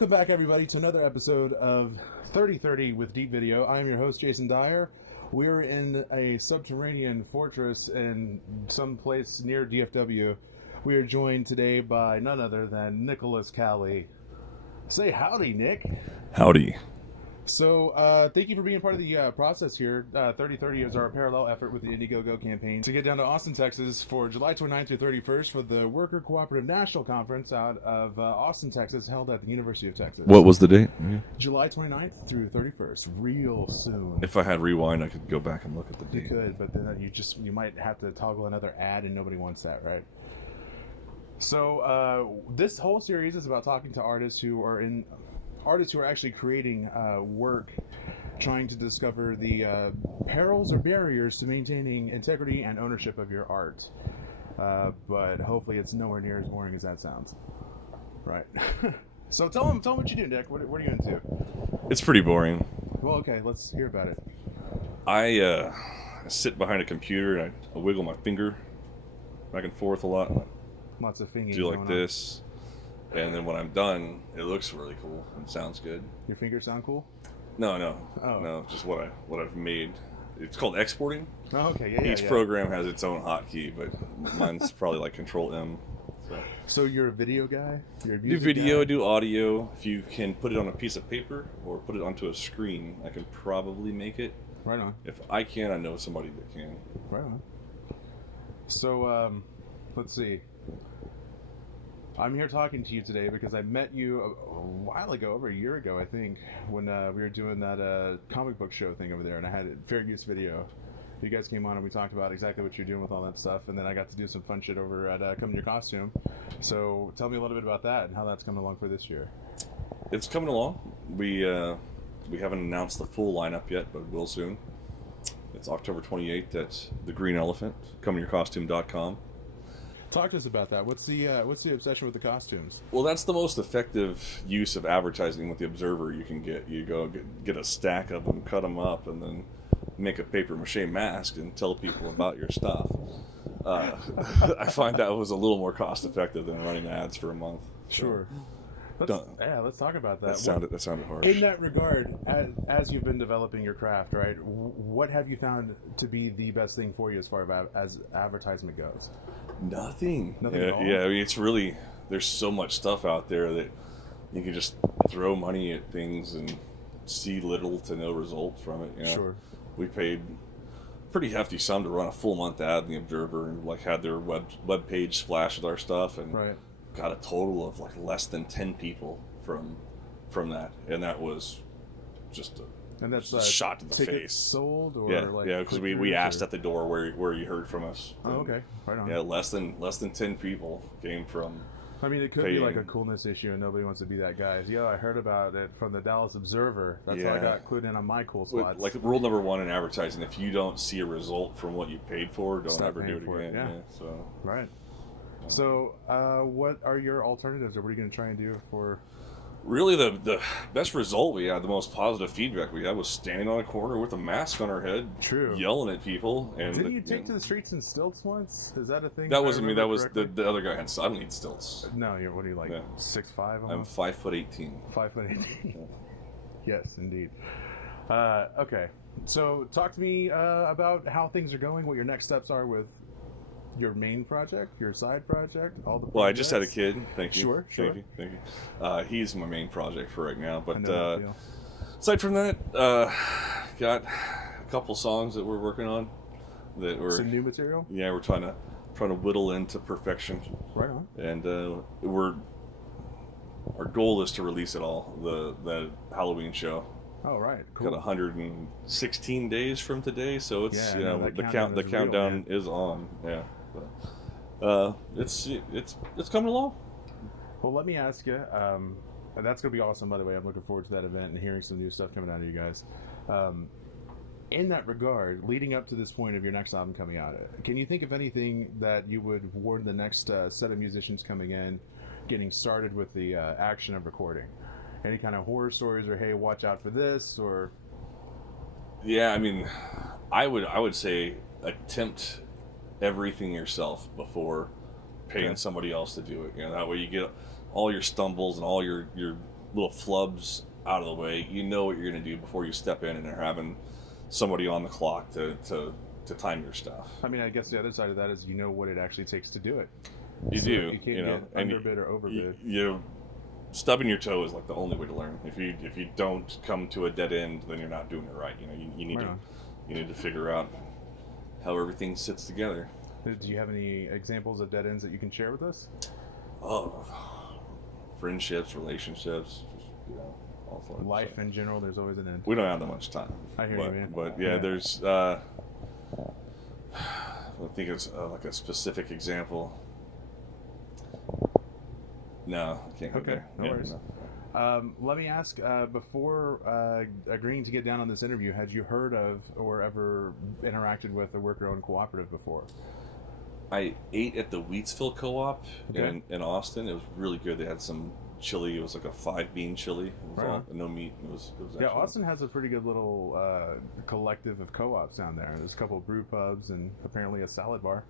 Welcome back, everybody, to another episode of 3030 with Deep Video. I am your host, Jason Dyer. We're in a subterranean fortress in some place near DFW. We are joined today by none other than Nicholas Cowley. Say howdy, Nick. Howdy. So, thank you for being part of the process here. 3030 is our parallel effort with the Indiegogo campaign to get down to Austin, Texas for July 29th through 31st for the Worker Cooperative National Conference out of Austin, Texas, held at the University of Texas. What was the date? July 29th through 31st, real soon. If I had rewind, I could go back and look at the date. You could, but then you might have to toggle another ad, and nobody wants that, right? So, this whole series is about talking to artists who are actually creating work, trying to discover the perils or barriers to maintaining integrity and ownership of your art. But hopefully it's nowhere near as boring as that sounds. Right. So tell them what you do, Nick. What are you into? It's pretty boring. Well, okay, let's hear about it. I sit behind a computer and I wiggle my finger back and forth a lot. Lots of fingering. Do like this. And then when I'm done, it looks really cool and sounds good. Your fingers sound cool? No, just what I've made. It's called exporting. Oh, okay, yeah. Each program has its own hotkey, but mine's probably like Control M. So you're a video guy? You're a Do music video, guy? do audio. If you can put it on a piece of paper or put it onto a screen, I can probably make it. Right on. If I can, I know somebody that can. Right on. So, let's see. I'm here talking to you today because I met you a while ago, over a year ago, I think, when we were doing that comic book show thing over there, and I had a fair use video. You guys came on and we talked about exactly what you're doing with all that stuff, and then I got to do some fun shit over at Come in Your Costume. So tell me a little bit about that and how that's coming along for this year. It's coming along. We haven't announced the full lineup yet, but we'll soon. It's October 28th at the Green Elephant, comeinyourcostume.com. Talk to us about that. What's the obsession with the costumes? Well, that's the most effective use of advertising with the Observer you can get. You go get a stack of them, cut them up, and then make a paper mache mask and tell people about your stuff. I find that was a little more cost effective than running ads for a month. Sure. Let's talk about that. That sounded harsh. In that regard, as you've been developing your craft, right, what have you found to be the best thing for you as far as advertisement goes? Nothing at all? Yeah, I mean, it's really, there's so much stuff out there that you can just throw money at things and see little to no result from it. You know? Sure. We paid pretty hefty sum to run a full month ad in the Observer and like had their web page splash with our stuff and right. Got a total of like less than 10 people from that, and that was just a shot to the face. Sold or because we asked at the door where you heard from us. Oh, okay, right on. Yeah, less than 10 people came from. I mean, it could be like a coolness issue, and nobody wants to be that guy. Yeah, I heard about it from the Dallas Observer. That's how I got clued in on my cool spots. Like rule number one in advertising: if you don't see a result from what you paid for, don't ever do it again. Yeah. So right. So, what are your alternatives, or what are you going to try and do for? Really, the best result we had, the most positive feedback we had, was standing on a corner with a mask on our head, yelling at people. And didn't you take to the streets in stilts once? Is that a thing? That wasn't me. That was the other guy. I don't need stilts. No, what are you, like 6'5"? I'm 5'18". 5'18". Yes, indeed. Okay, so talk to me about how things are going. What your next steps are with your main project, your side project, all the projects. Well, I just had a kid. Thank you. Sure. Thank you. He's my main project for right now. But aside from that, got a couple songs that we're working on. Some new material. Yeah, we're trying to whittle into perfection. Right on. And our goal is to release it all. The Halloween show. Oh, right. Cool. Got 116 days from today, so it's the countdown is on. Yeah. But, it's coming along. Well, let me ask you. That's going to be awesome, by the way. I'm looking forward to that event and hearing some new stuff coming out of you guys. In that regard, leading up to this point of your next album coming out, can you think of anything that you would warn the next set of musicians coming in, getting started with the action of recording? Any kind of horror stories, or hey, watch out for this, or? Yeah, I mean, I would say attempt everything yourself before paying somebody else to do it. You know, that way you get all your stumbles and all your little flubs out of the way, you know what you're going to do before you step in and are having somebody on the clock to time your stuff. I mean, I guess the other side of that is you know what it actually takes to do it. You So do, you can't get and underbid or overbid. Stubbing your toe is like the only way to learn. If you don't come to a dead end, then you're not doing it right. You need to figure out how everything sits together. Do you have any examples of dead ends that you can share with us? Oh, friendships, relationships, just, all sorts. Life in general, there's always an end. We don't have that much time. I hear you, man. But there's. I think it's like a specific example. No, I can't go there. No worries. No. Let me ask, before agreeing to get down on this interview, had you heard of or ever interacted with a worker-owned cooperative before? I ate at the Wheatsville Co-op in Austin. It was really good. They had some chili. It was like a 5-bean chili. It was all, no meat. It was actually... Yeah, Austin has a pretty good little collective of co-ops down there. There's a couple of brew pubs and apparently a salad bar.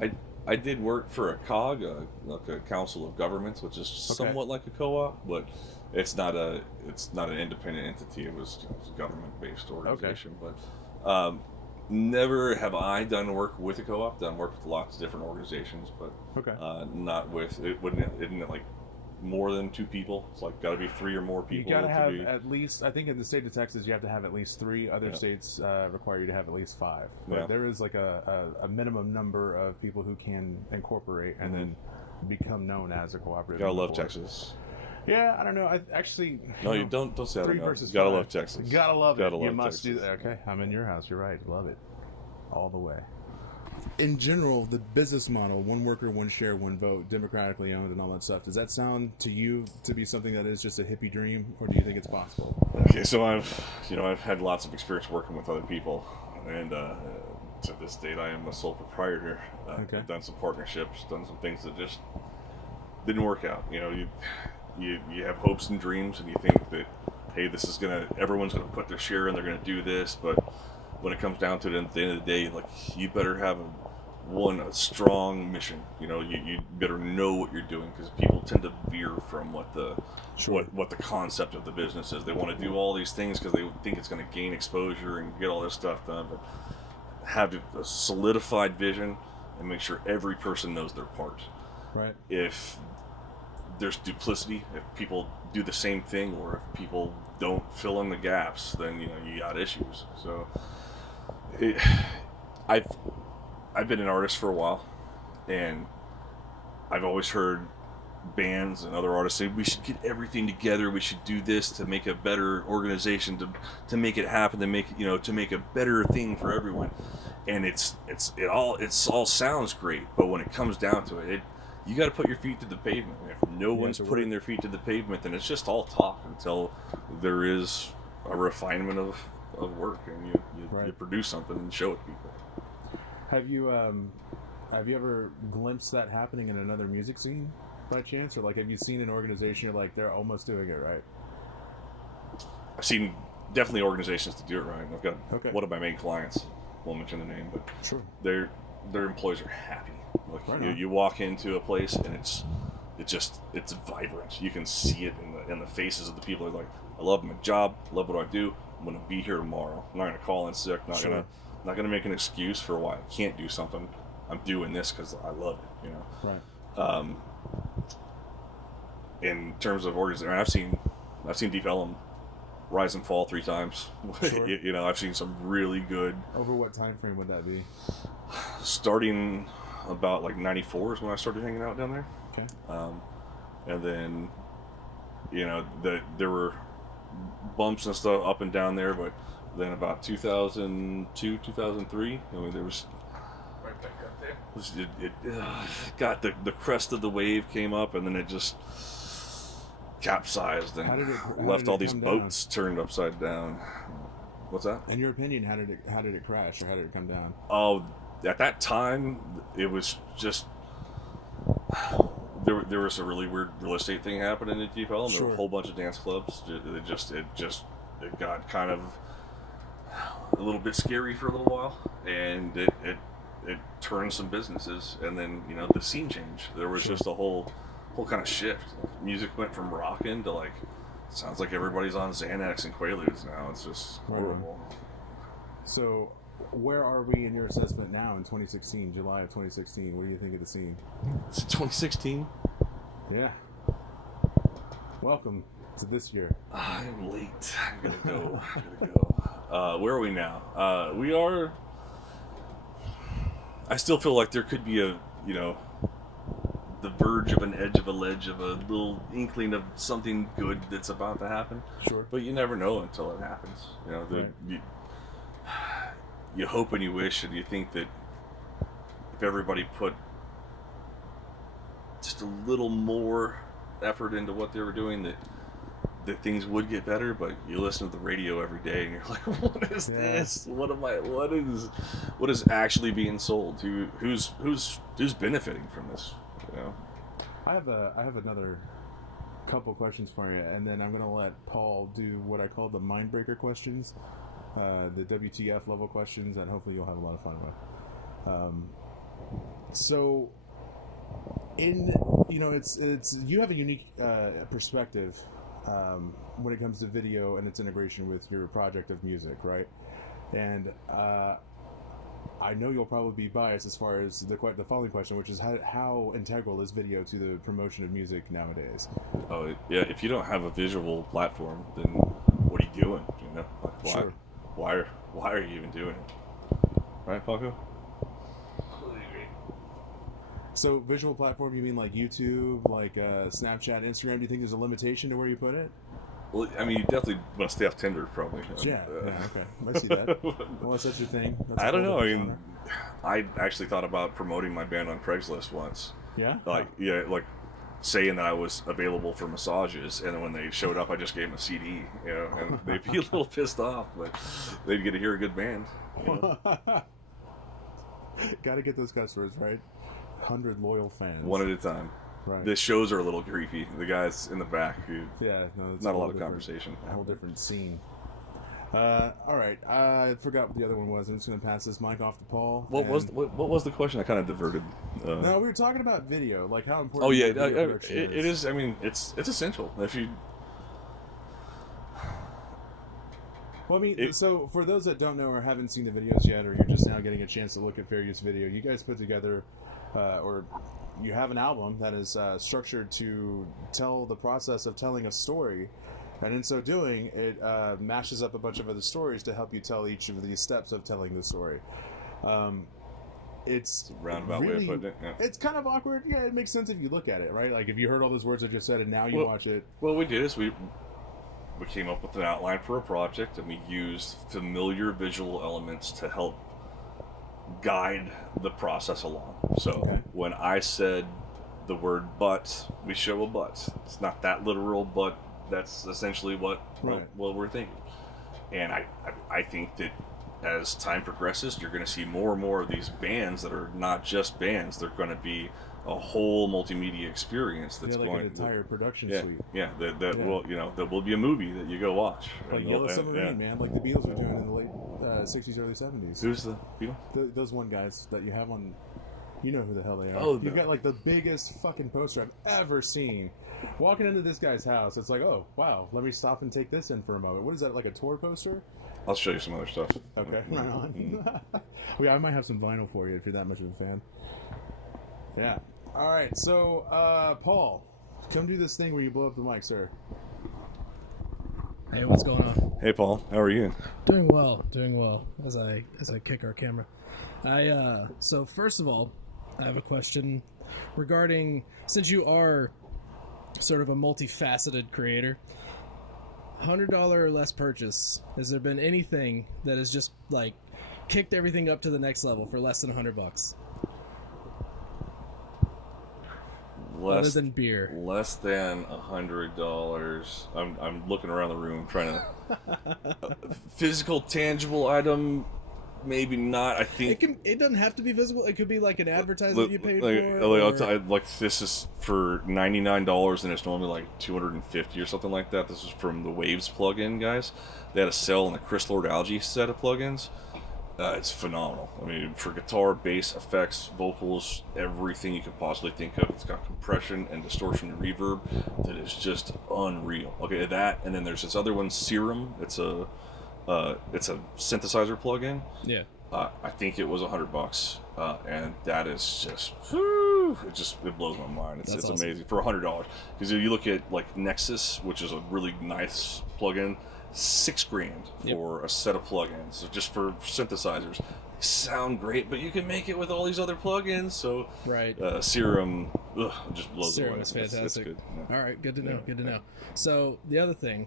Yeah. I did work for a COG, like a Council of Governments, which is somewhat like a co-op, but it's not an independent entity. It was a government-based organization. But never have I done work with a co-op. Done work with lots of different organizations, but not with it. Isn't it like more than 2 people? It's like got to be 3 or more people. You got to have at least. I think in the state of Texas, you have to have at least 3. Other states require you to have at least 5. But there is like a minimum number of people who can incorporate and then become known as a cooperative. Gotta love Texas. Yeah, I don't know. I actually. You don't say that. 3 versus 5. Gotta love Texas. Gotta love it. You Texas. must do that. Okay, I'm in your house. You're right. Love it. All the way. In general, the business model, 1 worker, 1 share, 1 vote, democratically owned and all that stuff, does that sound to you to be something that is just a hippie dream, or do you think it's possible? Okay, so I've had lots of experience working with other people, and to this date I am a sole proprietor. I've done some partnerships, done some things that just didn't work out. You have hopes and dreams, and you think that, hey, everyone's gonna put their share in, they're gonna do this, but when it comes down to it, at the end of the day, like, you better have a strong mission. You better know what you're doing, because people tend to veer from what the concept of the business is. They want to do all these things because they think it's going to gain exposure and get all this stuff done, but have a solidified vision and make sure every person knows their part. Right. If there's duplicity, if people do the same thing, or if people don't fill in the gaps, then you got issues. So I've been an artist for a while, and I've always heard bands and other artists say we should get everything together, we should do this to make a better organization, to make it happen, to make to make a better thing for everyone. And it all sounds great, but when it comes down to it, you got to put your feet to the pavement. If no one's putting their feet to the pavement, then it's just all talk until there is a refinement of work, and you produce something and show it to people. Have you ever glimpsed that happening in another music scene by chance, or like have you seen an organization you're like they're almost doing it right? I've seen definitely organizations that do it right. I've got one of my main clients, won't mention the name, but their employees are happy. Like you walk into a place and it's vibrant. You can see it in the faces of the people. They're like, I love my job, love what I do. I'm gonna be here tomorrow. I'm not gonna call in sick. Not gonna make an excuse for why I can't do something. I'm doing this because I love it. Right. In terms of organization, I've seen Deep Ellum rise and fall 3 times. Sure. I've seen some really good. Over what time frame would that be? Starting about like 94 is when I started hanging out down there. Okay. And then, there were bumps and stuff up and down there, but then about 2002, 2003, there was right back up there. It got the crest of the wave came up, and then it just capsized and left all these boats turned upside down. What's that? In your opinion, how did it crash, or how did it come down? Oh, at that time, it was just there was a really weird real estate thing happening in Deep Ellum. There were a whole bunch of dance clubs. It got kind of a little bit scary for a little while, and it turned some businesses, and then the scene changed. There was just a whole whole kind of shift. Music went from rockin' to like, sounds like everybody's on Xanax and Quaaludes now. It's just horrible. So, where are we in your assessment now in 2016, July of 2016? What do you think of the scene? It's 2016. Yeah. Welcome to this year. I'm late. I'm gonna go. Where are we now? We are. I still feel like there could be a, the verge of an edge of a ledge of a little inkling of something good that's about to happen. Sure. But you never know until it happens. Right. You hope and you wish and you think that if everybody put just a little more effort into what they were doing, that things would get better. But you listen to the radio every day and you're like, what is this? What is actually being sold? Who's benefiting from this? I have another couple questions for you, and then I'm gonna let Paul do what I call the mind breaker questions, the WTF level questions, and hopefully you'll have a lot of fun with. So, it's you have a unique perspective when it comes to video and its integration with your project of music, right? And I know you'll probably be biased as far as the following question, which is how integral is video to the promotion of music nowadays? Oh yeah, if you don't have a visual platform, then what are you doing? Like, why? Sure. Why are you even doing it? Right, Paco? So visual platform, you mean like YouTube, like Snapchat, Instagram? Do you think there's a limitation to where you put it? Well, I mean, you definitely want to stay off Tinder, probably. Yeah, okay. I see that. Well, that's your thing. I don't know. I mean, I actually thought about promoting my band on Craigslist once. Yeah? Like saying that I was available for massages, and then when they showed up, I just gave them a CD, and they'd be a little pissed off, but they'd get to hear a good band. Got to get those customers, right? 100 loyal fans. One at a time. Right. The shows are a little creepy. The guys in the back, it's not a lot of conversation. A whole different scene. All right, I forgot what the other one was. I'm just going to pass this mic off to Paul. What was the question? I kind of diverted. No, we were talking about video, like how important. Oh yeah, video it is. I mean, it's essential. If you. Well, I mean, so for those that don't know or haven't seen the videos yet, or you're just now getting a chance to look at Fair Use Video, you guys put together, or you have an album that is structured to tell the process of telling a story, and in so doing, it mashes up a bunch of other stories to help you tell each of these steps of telling the story. It's roundabout way of putting it. Yeah. It's kind of awkward. Yeah, it makes sense if you look at it, right? Like if you heard all those words I just said, and now you watch it. What we did is we came up with an outline for a project, and we used familiar visual elements to help guide the process along. So when I said the word "but," we show a butt. It's not that literal, but that's essentially what we're thinking. And I think that as time progresses, you're going to see more and more of these bands that are not just bands. They're going to be a whole multimedia experience that's like going an entire production suite. Yeah, that will be a movie that you go watch. Like Yellow Submarine, man, like the Beatles were doing in the late 60s, early 70s. Who's the Beatles? Those one guys that you have on, you know who the hell they are. Oh, You've got like the biggest fucking poster I've ever seen. Walking into this guy's house, it's like, oh, wow, let me stop and take this in for a moment. What is that, like a tour poster? I'll show you some other stuff. Okay, right on. I might have some vinyl for you if you're that much of a fan. Yeah. All right, so Paul, come do this thing where you blow up the mic, sir. Hey, what's going on? Hey, Paul, how are you? Doing well. As I kick our camera. So first of all, I have a question regarding, since you are sort of a multifaceted creator, $100 or less purchase. Has there been anything that has just like kicked everything up to the next level for less than $100? Other than beer. Less than $100. I'm looking around the room trying to physical, tangible item. Maybe not. I think it doesn't have to be visible. It could be like an advertisement you paid for. Like this is for $99 and it's normally like $250 or something like that. This is from the Waves plugin guys. They had a sale on the Chris Lord Algae set of plugins. It's phenomenal. I mean, for guitar, bass, effects, vocals, everything you could possibly think of. It's got compression and distortion and reverb that is just unreal. Okay, that, and then there's this other one, Serum. It's a synthesizer plugin. Yeah. I think it was $100, and that is just, it blows my mind. It's awesome. Amazing for $100. Because if you look at like Nexus, which is a really nice plugin, $6,000 for a set of plugins, so just for synthesizers. They sound great, but you can make it with all these other plugins. So right, Serum just blows Serum away. is fantastic. It's good. Yeah. All right, good to know. Good to know. So the other thing,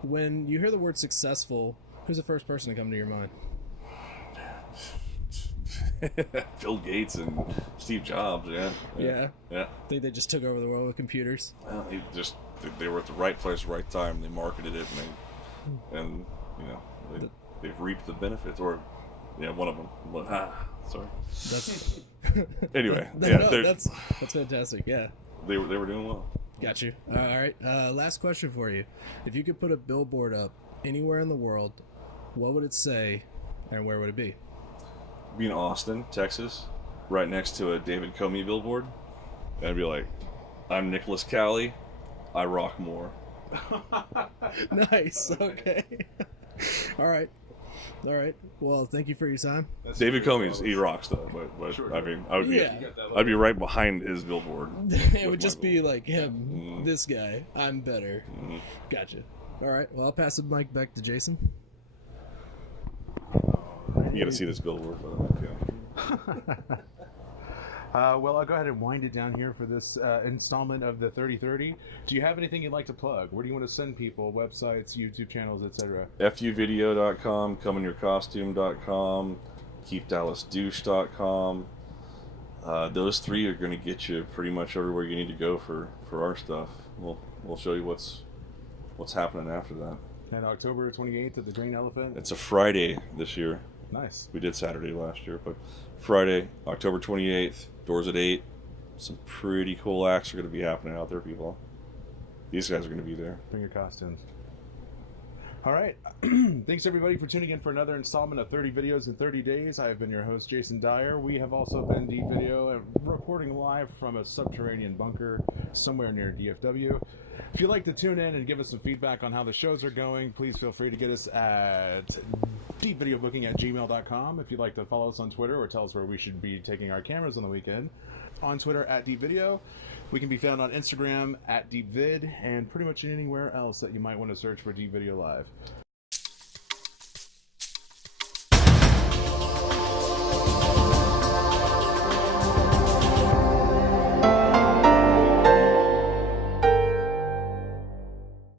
when you hear the word successful, who's the first person to come to your mind? Bill Gates and Steve Jobs. Yeah. Think they just took over the world with computers. Well, they were at the right place, right time. They marketed it, and they've reaped the benefits. Or one of them. Sorry. That's Anyway, that's fantastic. Yeah, they were doing well. Got you. All right. Last question for you: if you could put a billboard up anywhere in the world, what would it say, and where would it be? Be in Austin, Texas, right next to a David Comey billboard, and I'd be like, "I'm Nicholas Cowley. I rock more." Nice. Okay. All right. Well, thank you for your time. David Comey's he rocks though, but Sure. I mean, I'd be right behind his billboard. It would just be like him, this guy. I'm better. Gotcha. All right. Well, I'll pass the mic back to Jason. You got to see this billboard. Well, I'll go ahead and wind it down here for this installment of the 3030. Do you have anything you'd like to plug? Where do you want to send people? Websites, YouTube channels, etc. fuvideo.com, comeinyourcostume.com, keepdallasdouche.com. Those three are going to get you pretty much everywhere you need to go for our stuff. We'll show you what's happening after that. And October 28th at the Green Elephant. It's a Friday this year. Nice. We did Saturday last year, but Friday, October 28th, doors at 8. Some pretty cool acts are going to be happening out there, people. These guys are going to be there. Bring your costumes. All right. Thanks, everybody, for tuning in for another installment of 30 Videos in 30 Days. I have been your host, Jason Dyer. We have also been Deep Video, recording live from a subterranean bunker somewhere near DFW. If you'd like to tune in and give us some feedback on how the shows are going, please feel free to get us at deepvideobooking@gmail.com. If you'd like to follow us on Twitter or tell us where we should be taking our cameras on the weekend, on Twitter at Deep Video. We can be found on Instagram at DeepVid, and pretty much anywhere else that you might want to search for Deep Video Live.